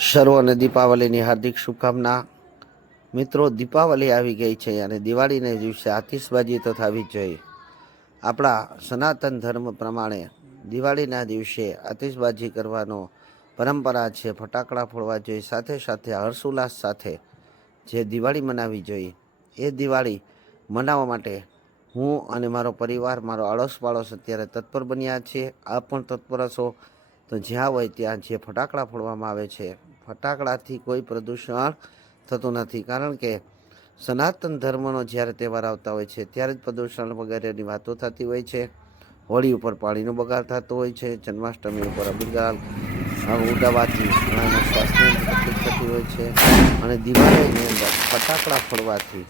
સર્વને દીપાવલીની હાર્દિક શુભકામના. મિત્રો, દીપાવલી આવી ગઈ છે અને દિવાળીને દિવસે આતિશબાજી તો થવી જોઈએ આપણા સનાતન ધર્મ પ્રમાણે દિવાળીના દિવસે આતિશબાજી કરવાનો પરંપરા છે. ફટાકડા ફોડવા જોઈએ સાથે સાથે હર્ષોલ્લાસ સાથે જે દિવાળી મનાવવી જોઈએ એ દિવાળી મનાવવા માટે હું અને મારો પરિવાર, મારો આડોશ પાડોશ અત્યારે તત્પર બન્યા છીએ. આપ પણ તત્પર હશો તો જ્યાં હોય ત્યાં જે ફટાકડા ફોડવામાં આવે છે ફટાકડાથી કોઈ પ્રદૂષણ થતું નથી. કારણ કે સનાતન ધર્મનો જ્યારે તહેવાર આવતા હોય છે, ત્યારે જ પ્રદૂષણ વગેરેની વાતો થતી હોય છે. હોળી ઉપર પાણીનો બગાડ થતો હોય છે. જન્માષ્ટમી ઉપર અબિગાલ ઉડાવવાથી તકલીફ થતી હોય છે. અને દિવાળીની અંદર ફટાકડા ફોડવાથી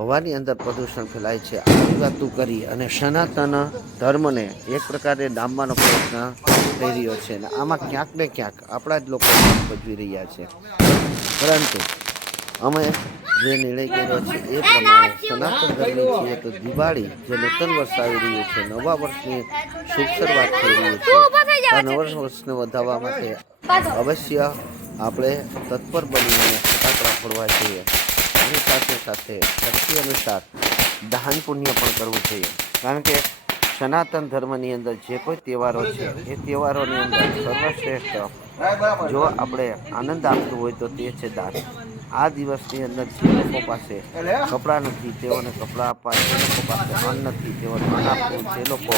હવાની અંદર પ્રદૂષણ ફેલાય છે. આવી વાતો કરી અને સનાતન ધર્મને એક પ્રકારે ડામવાનો પ્રયત્ન થઈ રહ્યો છે અને આમાં ક્યાંક ને ક્યાંક આપણા જ લોકો ભજવી રહ્યા છે. પરંતુ અમે જે નિર્ણય કર્યો છે એ પ્રમાણે સનાતન ધર્મી છીએ તો દિવાળી જે નૂતન વર્ષ આવી રહ્યું છે, નવા વર્ષની શુભ શરૂઆત થઈ રહી છે, આ નવા વર્ષને વધારવા માટે અવશ્ય આપણે તત્પર બનીને ફટાકડા ફોડવા જોઈએ. અને સાથે સાથે શક્તિ અનુસાર દાન પુણ્ય પણ કરવું જોઈએ. કારણ કે સનાતન ધર્મની અંદર જે કોઈ તહેવારો છે, એ તહેવારોની અંદર સર્વશ્રેષ્ઠ જો આપણે આનંદ આપતું હોય તો તે છે દાન. આ દિવસની અંદર જે લોકો પાસે કપડાં નથી, તેઓને કપડાં આપવા, જે લોકો પાસે અન્ન નથી, તેઓને અન્ન આપવું જે લોકો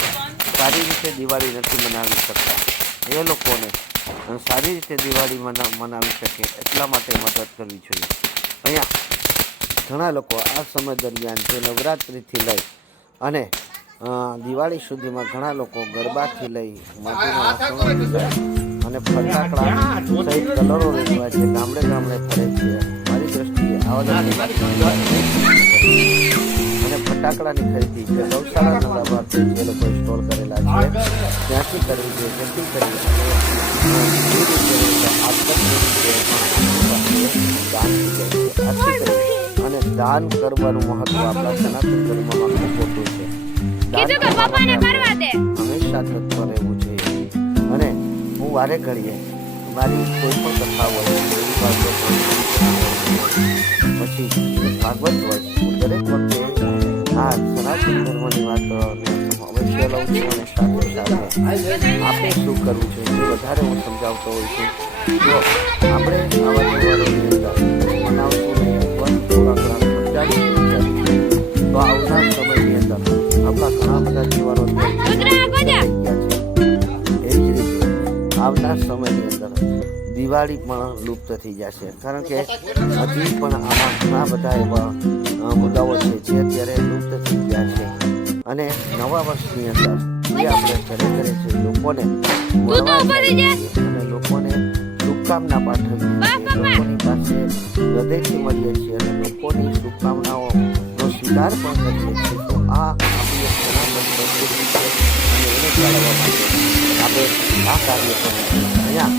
સારી રીતે દિવાળી નથી મનાવી શકતા. એ લોકોને સારી રીતે દિવાળી મના, મનાવી શકે એટલા માટે મદદ કરવી જોઈએ. અહીંયા ઘણા લોકો આ સમય દરમિયાન જે નવરાત્રિથી લઈ અને દિવાળી સુધીમાં ઘણા લોકો ગરબાથી લઈ માટીના અને ફટાકડા સહિત કલરો વેચવા છે, ગામડે ગામડે ફરે છે. મારી દ્રષ્ટિએ આવા અને ફટાકડાની ખરીદી જે ગૌશાળાના લાભાર્થી જે લોકો સ્ટોર કરેલા છે, ત્યાંથી કરવી જોઈએ જેથી કરી આપત્તિ છે આથી કરી અને દાન કરવાનું મહત્વ આપણા સનાતન ધર્મમાં ખૂબ મોટું છે. કીધું કે પપ્પાને કરવા દે. હંમેશા તત્પર રહેવું જોઈએ. અને હું વારે ઘડીએ મારી કોઈ પણ કથા હોય એવી વાતો પછી ભાગવત હોય દરેક વખતે આ સનાતન ધર્મની વાત અવશ્ય લઉં છું અને સાથે સાથે આપણે શું કરવું છે એ વધારે હું સમજાવતો હોઉં છું. જો આપણે આવા તહેવારોની અંદર મનાવશું નહીં તો આવનાર સમયની અંદર આપણા ઘણા બધા તહેવારો. એ જ રીતે આવનાર સમયની અંદર દિવાળી પણ લુપ્ત થઈ જશે કારણ કે હજી પણ આમાં ઘણા બધા એવા મુદ્દાઓ છે જે અત્યારે લુપ્ત થઈ ગયા છે અને નવા વર્ષની અંદર જે આપણે ઘરે ઘરે છે લોકોને અને લોકોને શુભકામના પાઠવીએ. લોકોની પાસે હૃદયથી મળીએ છીએ અને લોકોની શુભકામનાઓનો સ્વીકાર પણ કરીએ છીએ. તો આ આપણી એક સનાતન સંસ્કૃતિ છે અને એને જાળવવા માટે આપણે આ કાર્ય કરીએ અહીંયા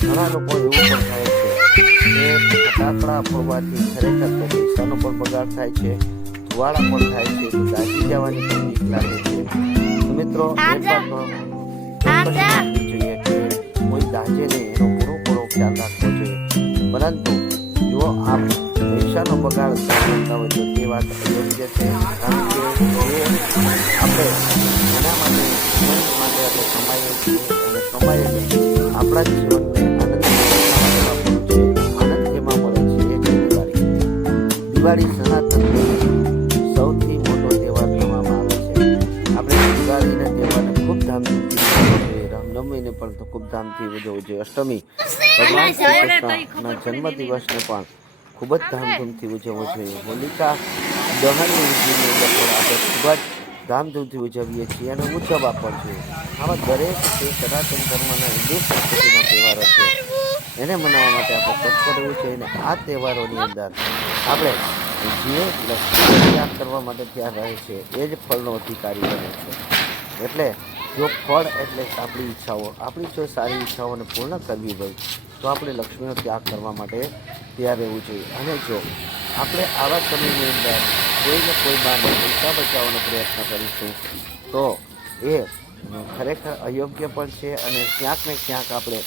ઘણા લોકો એવું પણ થાય છે કે ફટાકડા ફોડવાથી ખરેખર તો પૈસાનો પણ બગાડ થાય છે ધુવાળા પણ થાય છે તો દાઝી જવાની પણ બીક લાગે છે. મિત્રો જોઈએ કે કોઈ દાજે નહીં એનો ખ્યાલ રાખવો જોઈએ પરંતુ જો આપ પૈસાનો બગાડ કરતા હોય તો તે વાત અયોગ્ય છે. કારણ કે આપણે એના માટે માટે આપણે કમાઈએ છીએ અને કમાઈએ છીએ. આપણા જ જીવનને આનંદ આનંદ જેમાં મળે દિવાળી. દિવાળી સનાતન રામનવમીને પણ તો ખૂબ ધામથી ઉજવવું જોઈએ અષ્ટમી ભગવાન શ્રી કૃષ્ણના જન્મદિવસને પણ ખૂબ જ ધામધૂમથી ઉજવવો જોઈએ હોલિકા દહનની વિધિની અંદર પણ આપણે ખૂબ જ ધામધૂમથી ઉજવીએ છીએ અને ઉજવવા પણ જોઈએ આવા દરેક જે સનાતન ધર્મના હિન્દુ સંસ્કૃતિના તહેવારો છે એને મનાવવા માટે આપણે તત્પર રહેવું જોઈએ અને આ તહેવારોની અંદર આપણે જે લક્ષ્મી ત્યાગ કરવા માટે ત્યાં રહે છે એ જ ફળનો અધિકારી બને છે. એટલે જો ફળ એટલે આપણી ઈચ્છાઓ, આપણી જો સારી ઈચ્છાઓને પૂર્ણ કરવી હોય, તો આપણે લક્ષ્મીનો ત્યાગ કરવા માટે તૈયાર રહેવું જોઈએ. અને જો આપણે આવા સમયની અંદર કોઈને કોઈ બહારને પૈસા બચાવવાનો પ્રયત્ન કરીશું, તો એ ખરેખર અયોગ્ય પણ છે અને ક્યાંક ને ક્યાંક આપણે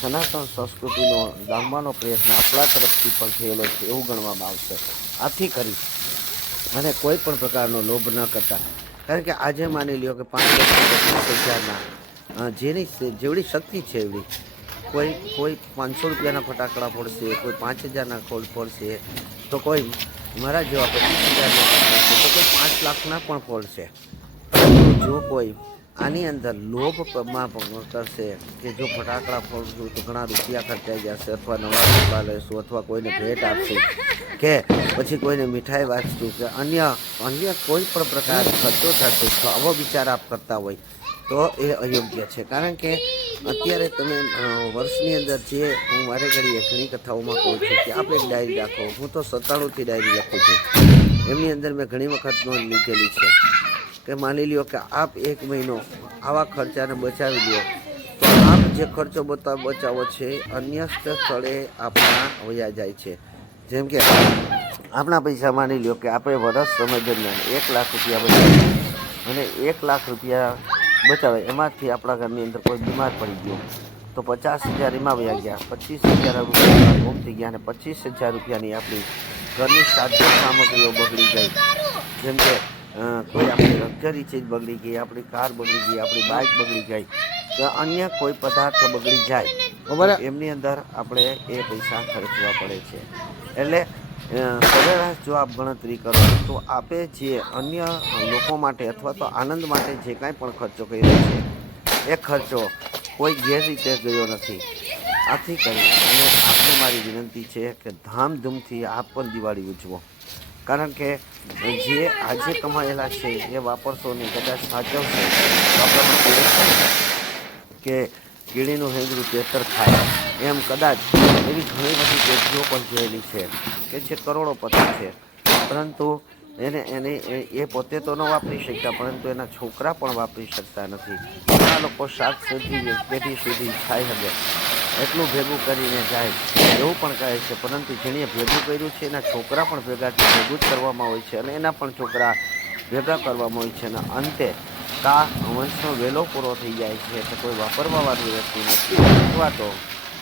સનાતન સંસ્કૃતિનો ડામવાનો પ્રયત્ન આપણા તરફથી પણ થયેલો છે એવું ગણવામાં આવશે. આથી કરી અને કોઈ પણ પ્રકારનો લોભ ન કરતા. કારણ કે આજે માની લ્યો કે પાંચ હજારના જેની જેવડી શક્તિ છે એવડી, કોઈ કોઈ પાંચસો રૂપિયાના ફટાકડા ફોડશે, કોઈ પાંચ હજારના ખોલ ફોડશે, તો કોઈ મારા જેવા પચીસ હજારના તો કોઈ પાંચ લાખના પણ ફોડશે. જો કોઈ આની અંદર લોભમાં કરશે કે જો ફટાકડા ફોડશું તો ઘણા રૂપિયા ખર્ચાઈ જશે અથવા નવા કપડાં લઈશું અથવા કોઈને ભેટ આપશું કે પછી કોઈને મીઠાઈ વાંચશું કે અન્ય અન્ય કોઈ પણ પ્રકાર ખર્ચો થશે તો આવો વિચાર આપ કરતા હોય તો એ અયોગ્ય છે. કારણ કે અત્યારે તમે વર્ષની અંદર જે હું મારે ઘડીએ ઘણી કથાઓમાં કહું છું કે આપણે ડાયરી રાખો. હું તો સત્તાણુંથી ડાયરી લખું છું. એમની અંદર મેં ઘણી વખત નોંધ લીધેલી છે. કે માની લ્યો કે આપ એક મહિનો આવા ખર્ચાને બચાવી લ્યો. તો આપ જે ખર્ચો બતા, બચાવો છે અન્ય સ્થળે આપણા વયા જાય છે. જેમ કે આપણા પૈસા માની લ્યો કે આપણે વર્ષ સમય દરમિયાન એક લાખ રૂપિયા બચાવ્યા અને એક લાખ રૂપિયા બચાવે એમાંથી આપણા ઘરની અંદર કોઈ બીમાર પડી ગયો. તો પચાસ હજાર એમાં વયા ગયા. પચીસ હજાર રૂપિયા ગુમ થઈ ગયા અને પચીસ હજાર રૂપિયાની આપણી ઘરની સાધ્ય સામગ્રીઓ બગડી ગઈ. જેમ કે કોઈ આપણી લક્ઝરી ચીજ બગડી ગઈ આપણી કાર બગડી ગઈ આપણી બાઇક બગડી ગઈ કે અન્ય કોઈ પદાર્થ બગડી જાય એમની અંદર આપણે એ પૈસા ખર્ચવા પડે છે. એટલે સરેરાશ જો આપ ગણતરી કરો તો આપે જે અન્ય લોકો માટે અથવા તો આનંદ માટે જે કાંઈ પણ ખર્ચો કર્યો છે એ ખર્ચો કોઈ ગેરરીતે ગયો નથી. આથી કરી અને આપને મારી વિનંતી છે કે ધામધૂમથી આપ પણ દિવાળી ઉજવો. કારણ કે જે આજે કમાયેલા છે, એ વાપરશો ને કદાચ સાચવશો. કે કીડીનું હેંગડું તેતર ખાય. એમ કદાચ એવી ઘણી બધી પેઢીઓ પણ જોયેલી છે, કે જે કરોડોપતિ છે. પરંતુ એને એને એ- પોતે તો ન વાપરી શકતા, પરંતુ એના છોકરા પણ વાપરી શકતા નથી. ઘણા લોકો સાત સુધી પેઢી સુધી ખાઈ શકે. એટલું ભેગું કરીને જાય એવું પણ કહે છે, પરંતુ જેણે ભેગું કર્યું છે, એના છોકરા પણ ભેગા ભેગું જ કરવામાં હોય છે અને એના પણ છોકરા ભેગા કરવામાં હોય છે અને અંતે કા વંશનો વેલો પૂરો થઈ જાય છે એટલે કોઈ વાપરવાવાળી વ્યક્તિ નથી અથવા તો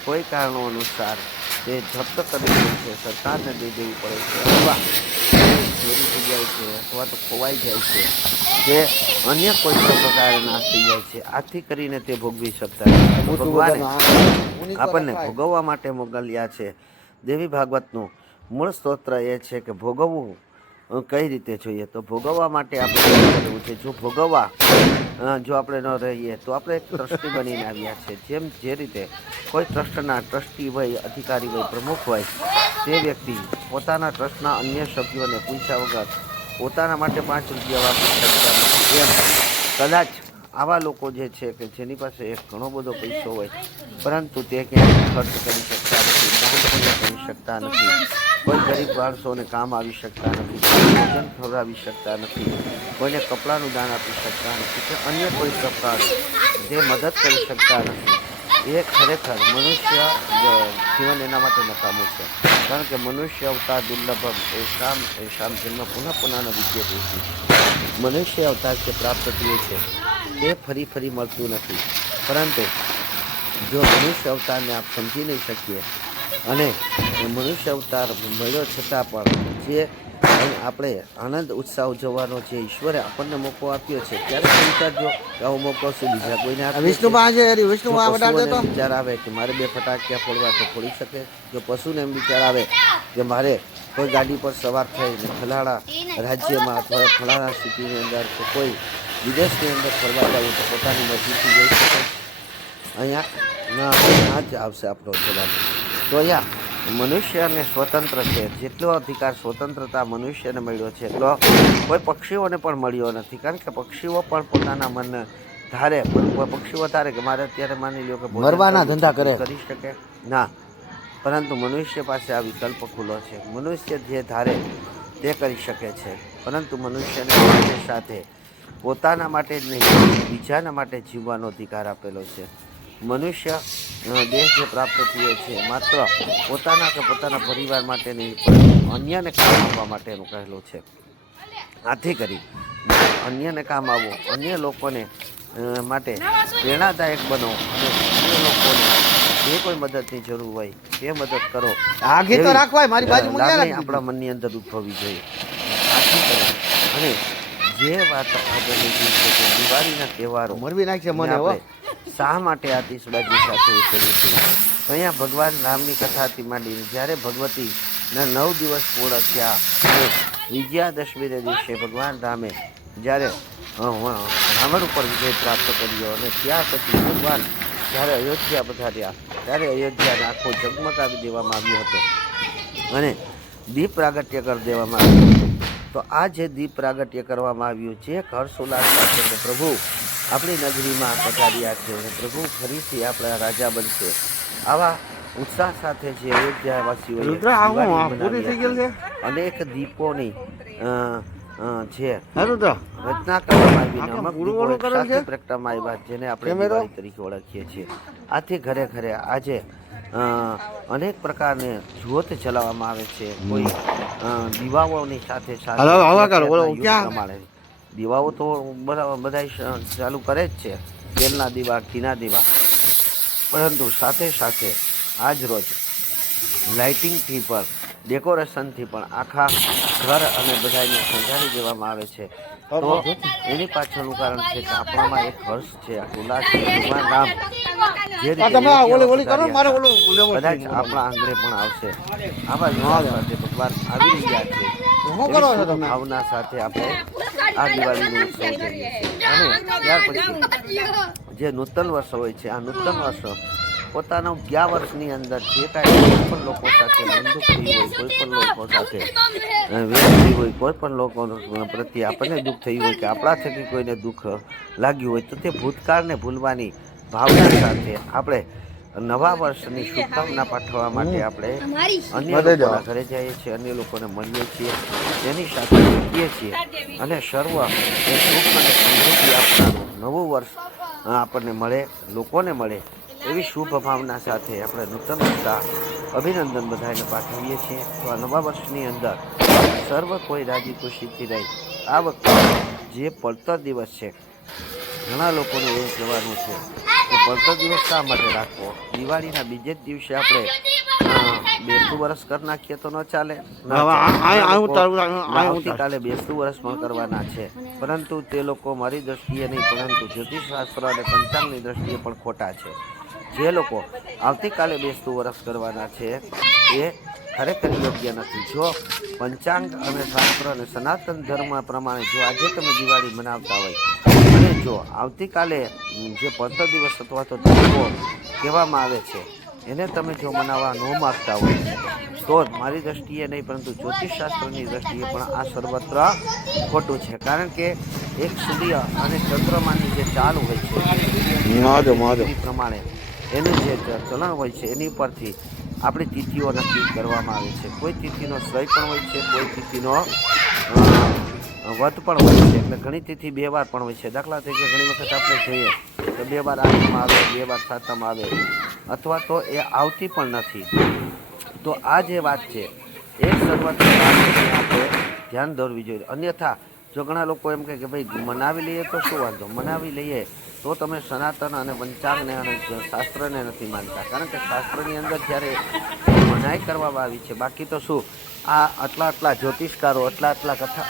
કોઈ કારણો અનુસાર તે જપ્ત કરી દે છે, સરકારને દઈ દેવું પડે છે. અથવા છે અથવા તો ખોવાઈ જાય છે જે અન્ય કોઈ પ્રકારે નાશ થઈ જાય છે. આથી કરીને તે ભોગવી શકતા. ભગવાને આપણને ભોગવવા માટે મોકલ્યા છે. દેવી ભાગવતનું મૂળ સ્તોત્ર એ છે કે ભોગવવું કઈ રીતે જોઈએ? તો ભોગવવા માટે આપણે કરવું છે? જો ભોગવવા જો આપણે ન રહીએ તો આપણે એક ટ્રસ્ટી બનીને આવ્યા છે. જેમ જે રીતે કોઈ ટ્રસ્ટના ટ્રસ્ટી હોય અધિકારી હોય પ્રમુખ હોય તે વ્યક્તિ પોતાના ટ્રસ્ટના અન્ય સભ્યોને પૂછ્યા વગર પોતાના માટે પાંચ રૂપિયા વાપરી શકતા નથી. એમ. કદાચ આવા લોકો જે છે કે જેની પાસે એક ઘણો બધો પૈસો હોય, પરંતુ તે ક્યાંય ખર્ચ કરી શકતા નથી, દાન કરી શકતા નથી. કોઈ ગરીબ માણસોને કામ આવી શકતા નથી, ભોજન ખવડાવી શકતા નથી, કોઈને કપડાનું દાન આપી શકતા નથી કે અન્ય કોઈ પ્રકાર જે મદદ કરી શકતા નથી. એ ખરેખર મનુષ્ય જીવન એના માટે નકામું છે. કારણ કે મનુષ્ય અવતાર દુર્લભમ, એ શામ જન્મ પુનઃ પુનઃ વિદ્યતે મનુષ્ય અવતાર જે પ્રાપ્ત થયો છે, તે ફરી ફરી મળતું નથી. પરંતુ જો મનુષ્ય અવતારને આપ સમજી નહીં શકીએ અને મનુષ્ય અવતાર મળ્યો છતાં પણ જે અહીં આપણે આનંદ ઉત્સાહ ઉજવવાનો જે ઈશ્વરે આપણને મોકો આપ્યો છે ત્યારે વિચારજો કે આવો મોકો શું બીજા કોઈને વિષ્ણુ પાસે વિષ્ણુ આ વિચાર આવે કે મારે બે ફટાકિયા ફોડવા તો ફોડી શકે જો પશુને એમ વિચાર આવે કે મારે કોઈ ગાડી પર સવાર થઈને ફલાણા રાજ્યમાં અથવા ફલાણા સિટીની અંદર કે કોઈ વિદેશની અંદર ફરવા જવું તો પોતાની મરજીથી જઈ શકે અહીંયા ના ના જ આવશે આપણો જવાબ. તો અહીંયા મનુષ્યને સ્વતંત્ર છે. જેટલો અધિકાર સ્વતંત્રતા મનુષ્યને મળ્યો છે એટલો કોઈ પક્ષીઓને પણ મળ્યો નથી. કારણ કે પક્ષીઓ પણ પોતાના મનને ધારે કોઈ પક્ષીઓ ધારે કે મારે અત્યારે માની લ્યો કે મરવાના ધંધા કરે. કરી શકે. ના. પરંતુ મનુષ્ય પાસે આ વિકલ્પ ખુલ્લો છે. મનુષ્ય જે ધારે તે કરી શકે છે. પરંતુ મનુષ્યને સાથે સાથે પોતાના માટે જ નહીં બીજાના માટે જીવવાનો અધિકાર આપેલો છે. મનુષ્ય દેહ જે પ્રાપ્ત થયો છે માત્ર પોતાના કે પોતાના પરિવાર માટે નહીં અન્યને કામ આપવા માટેનું કહેલું છે. આથી કરી અન્યને કામ આવો અન્ય લોકોને માટે પ્રેરણાદાયક બનો અને અન્ય લોકોને જે કોઈ મદદની જરૂર હોય તે મદદ કરો. તો રાખવાય, મારી આપણા મનની અંદર ઉદ્ભવવી જોઈએ. અને જે વાત આપણે છે કે દિવાળીના તહેવારો મરવી નાખશે મને શા માટે આતિશબાજી સાથે ઉજવીએ છે? અહીંયા ભગવાન રામની કથાથી માંડીને જ્યારે ભગવતીના નવ દિવસ પૂર્ણ થયા વિજયાદશમીના દિવસે ભગવાન રામે જ્યારે રાવણ ઉપર વિજય પ્રાપ્ત કર્યો, અને ત્યાર પછી ભગવાન જ્યારે અયોધ્યા પધાર્યા, ત્યારે અયોધ્યાને આખો જગમગાવી દેવામાં આવ્યો હતો. અને દીપ પ્રાગટ્ય કરી દેવામાં આવ્યું હતું. તો આ જે દીપ પ્રાગટ્ય કરવામાં આવ્યું છે હર્ષોલ્લાસ સાથે પ્રભુ આપણી નગરીમાં પધાર્યા છે અને પ્રભુ ફરીથી આપણા રાજા બનશે. આવા ઉત્સાહ સાથે જે અયોધ્યાવાસીઓ રુદ્ર આ હું આ પૂરી થઈ ગયેલ છે? અનેક દીપોની રુદ્ર? રચના કરવામાં આવી અને આખા અમુક પૂરું દીપો વાળું એક કરેલ સાથે છે? આવ્યા જેને આપણે તરીકે ઓળખીએ છીએ. આથી ઘરે ઘરે આજે અનેક પ્રકારને જ્યોત ચલાવવામાં આવે છે. કોઈ દીવાઓની સાથે સાથે દીવાઓ તો બધા ચાલુ કરે જ છે. તેલના દીવા ઘીના દીવા. પરંતુ સાથે સાથે આજ રોજ લાઇટિંગથી પણ ડેકોરેશનથી પણ આખા ઘર અને બધાને સંજારી દેવામાં આવે છે. તો એની પાછળનું કારણ છે કે આપણામાં એક હર્ષ છે આ ગુલાસ છે રામ આ તમે ઓલી ઓલી કરો મારે ઓલું કદાચ આપણા આંગણે પણ આવશે. આવા સાથે ભગવાન આવી રહ્યા છે. શું કરો છો તમે? ભાવના સાથે આપણે આ દિવાળીનો ઉત્સવ કરીએ અને ત્યાર પછી જે નૂતન વર્ષ હોય છે આ નૂતન વર્ષ પોતાના ગયા વર્ષની અંદર જે કાંઈ કોઈ પણ લોકો સાથે બંદૂક થઈ હોય કોઈ પણ લોકો સાથે વેર થઈ હોય કોઈ પણ લોકો પ્રત્યે આપણને દુઃખ થયું હોય કે આપણા થકી કોઈને દુઃખ લાગ્યું હોય તો તે ભૂતકાળને ભૂલવાની ભાવના સાથે આપણે નવા વર્ષની શુભકામના પાઠવવા માટે આપણે અન્ય લોકોના ઘરે જઈએ છીએ અન્ય લોકોને મળીએ છીએ તેની સાથે શીખીએ છીએ. અને સર્વ એ સુખ અને સમૃદ્ધિ આપનારું નવું વર્ષ આપણને મળે લોકોને મળે એવી શુભ ભાવના સાથે આપણે નૂતન વર્ષા અભિનંદન બધાને પાઠવીએ છીએ. તો આ નવા વર્ષની અંદર સર્વ કોઈ રાજી ખુશીથી રહી. આ વખતે જે પડતર દિવસ છે ઘણા લોકોને એવું કહેવાનું છે કે પડતર દિવસ શા માટે રાખવો? દિવાળીના બીજે જ દિવસે આપણે બેસતું વર્ષ કરી નાખીએ તો ન ચાલે. આવતીકાલે બેસતું વર્ષ પણ કરવાના છે. પરંતુ તે લોકો મારી દ્રષ્ટિએ નહીં પરંતુ જ્યોતિષશાસ્ત્ર અને પંચાંગની દ્રષ્ટિએ પણ ખોટા છે. જે લોકો આવતીકાલે બેસતું વર્ષ કરવાના છે એ ખરેખર યોગ્ય નથી. જો પંચાંગ અને શાસ્ત્ર અને સનાતન ધર્મ પ્રમાણે જો આજે તમે દિવાળી મનાવતા હોય જો આવતીકાલે જે પંદર દિવસ અથવા તો તહેવારો કહેવામાં આવે છે એને તમે જો મનાવવા ન માગતા હોય તો મારી દ્રષ્ટિએ નહીં પરંતુ જ્યોતિષશાસ્ત્રની દ્રષ્ટિએ પણ આ સર્વત્ર ખોટું છે કારણ કે એક સૂર્ય અને ચંદ્રમાની જે ચાલ હોય છે. પ્રમાણે એનું જે ચલણ હોય છે એની ઉપરથી આપણી તિથિઓ નક્કી કરવામાં આવે છે કોઈ તિથિનો શ્રય પણ હોય છે કોઈ તિથિનો વધ પણ હોય છે, એટલે ઘણી તિથિ બે વાર પણ હોય છે. દાખલા તરીકે ઘણી વખત આપણે જોઈએ તો બે વાર આઠમાં આવે, બે વાર સાતમાં આવે, અથવા તો એ આવતી પણ નથી. તો આ જે વાત છે, એ બાબતને આપણે ધ્યાન દોરવી જોઈએ. અન્યથા જો ઘણા લોકો એમ કહે કે, ભાઈ, મનાવી લઈએ તો શું વાંધો? મનાવી લઈએ તો તમે સનાતન અને પંચાંગને અને શાસ્ત્રને નથી માનતા. કારણ કે શાસ્ત્રની અંદર જ્યારે મનાઈ કરવામાં આવી છે બાકી તો શું? આ આટલા આટલા જ્યોતિષકારો આટલા આટલા કથા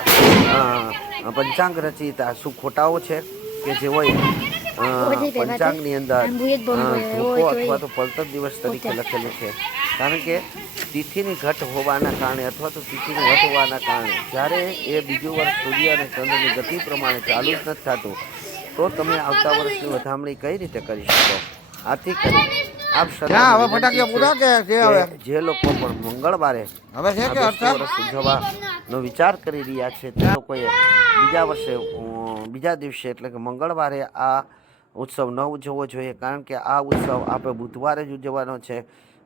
પંચાંગ રચયિતા શું ખોટાઓ છે કે જે હોય પંચાંગની અંદર અ, અથવા તો પલતર દિવસ તરીકે લખેલું છે? કારણ કે તિથિની ઘટ હોવાના કારણે અથવા તો તિથિની ઘટ હોવાના કારણે જ્યારે એ બીજું વર્ષ સૂર્ય અને ચંદ્રની ગતિ પ્રમાણે ચાલુ જ નથી થતું તો તમે આવતા વર્ષની વધામણી કઈ રીતે કરી શકો આથી કરી આપ હવે ફટાકડા પૂરા કે છે હવે? જે લોકો પણ મંગળવારે હવે છે કે? વર્ષ ઉજવવાનો વિચાર કરી રહ્યા છે તે લોકોએ બીજા વર્ષે બીજા દિવસે એટલે કે મંગળવારે આ ઉત્સવ ન ઉજવવો જોઈએ કારણ કે આ ઉત્સવ આપણે બુધવારે જ ઉજવવાનો છે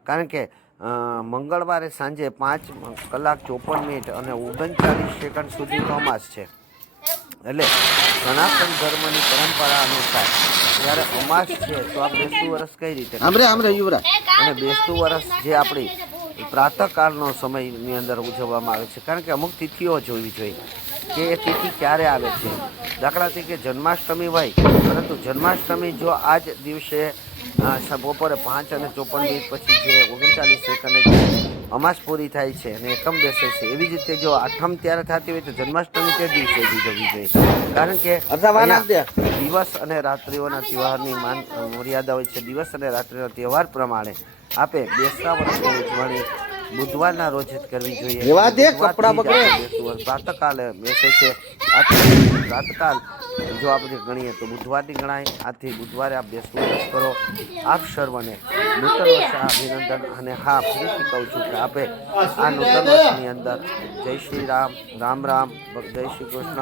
કારણ કે મંગળવારે સાંજે પાંચ કલાક ચોપન મિનિટ અને ઓગણચાલીસ સેકન્ડ સુધી અમાસ છે એટલે સનાતન ધર્મની પરંપરા અનુસાર જ્યારે અમાસ છે તો આ બેસતું વર્ષ કઈ રીતે આમરે આમરે યુવરાજ. અને બેસતું વર્ષ જે આપણી પ્રાતકાળનો સમયની અંદર ઉજવવામાં આવે છે. કારણ કે અમુક તિથિઓ જોવી જોઈએ કે એ તિથિ ક્યારે આવે છે. દાખલા તરીકે જન્માષ્ટમી હોય પરંતુ જન્માષ્ટમી જો આ જ દિવસે બપોરે પાંચ અને ચોપન મિનિટ પછી જે ઓગણચાલીસ સેકન્ડે અમાસ પૂરી થાય છે અને એકમ બેસે છે. એવી જ રીતે જો આઠમ ત્યારે થતી હોય તો જન્માષ્ટમી તે દિવસે ઉજવવી જોઈએ. કારણ કે દિવસ અને રાત્રિઓના તહેવારની માન મર્યાદા હોય છે. દિવસ અને રાત્રિનો તહેવાર પ્રમાણે આપે બેસતા વર્ષની ઉજવણી બુધવારના રોજ જ કરવી જોઈએ. પ્રાતકાલે બેસે છે. પ્રાતકાલ જો આપણે ગણીએ તો બુધવારની ગણાય. આથી બુધવારે આપ બેસતું વર્ષ કરો. આપ સર્વને નૂતન વર્ષ અભિનંદન અને હા, ફરીથી કહું છું કે આપે આ નૂતન વર્ષની અંદર જય શ્રી રામ રામ રામ જય શ્રી કૃષ્ણ,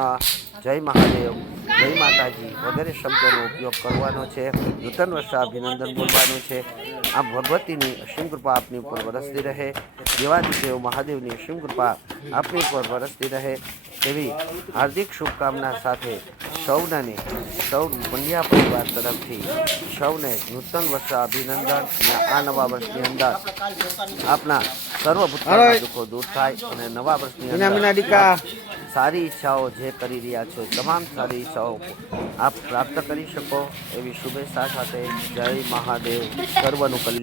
જય મહાદેવ, જય માતાજી વગેરે શબ્દોનો ઉપયોગ કરવાનો છે. નૂતન વર્ષ અભિનંદન બોલવાનું છે. આ ભગવતીની અસીમ કૃપા આપની ઉપર વરસતી રહે. દેવાદિદેવ મહાદેવની અસીમ કૃપા આપની ઉપર વરસતી રહે. એવી હાર્દિક શુભકામના સાથે સૌને સૌ પંડ્યા પરિવાર તરફથી સૌને નૂતન વર્ષ અભિનંદન અને આ નવા વર્ષની અંદર આપના સર્વ ભૂતકાળના દુઃખો દૂર થાય અને નવા વર્ષની સારી ઈચ્છાઓ જે કરી રહ્યા છો તમામ સારી ઈચ્છાઓ આપ પ્રાપ્ત કરી શકો એવી શુભેચ્છા સાથે જય મહાદેવ સર્વનું કલ્યાણ.